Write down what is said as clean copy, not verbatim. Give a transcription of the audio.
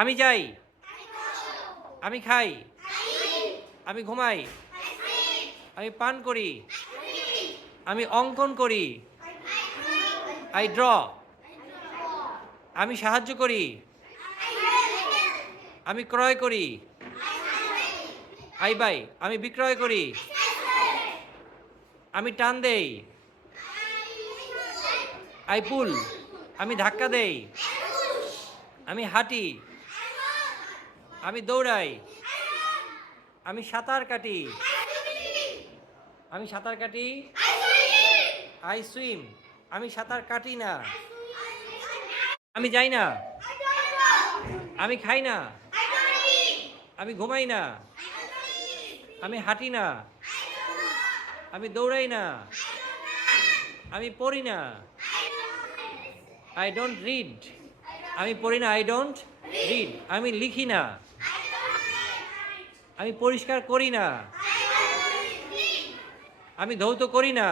আমি যাই, আমি খাই, আমি ঘুমাই, আমি পান করি, আমি অঙ্কন করি, আই ড্র, আমি সাহায্য করি, আমি ক্রয় করি, আই বাই, আমি বিক্রয় করি, আমি টান দেই, আই পুল, আমি ধাক্কা দেই, আমি হাঁটি, আমি দৌড়াই, আমি সাঁতার কাটি, আমি সাঁতার কাটি, আই সুইম, আমি সাঁতার কাটি না, আমি যাই না, আমি খাই না, আমি ঘুমাই না, আমি হাঁটি না, আমি দৌড়াই না, আমি পড়ি না, আই ডোন্ট রিড, আমি পড়ি না, আই ডোন্ট রিড, আমি লিখি না, আমি পরিষ্কার করি না, আমি ধৌত করি না।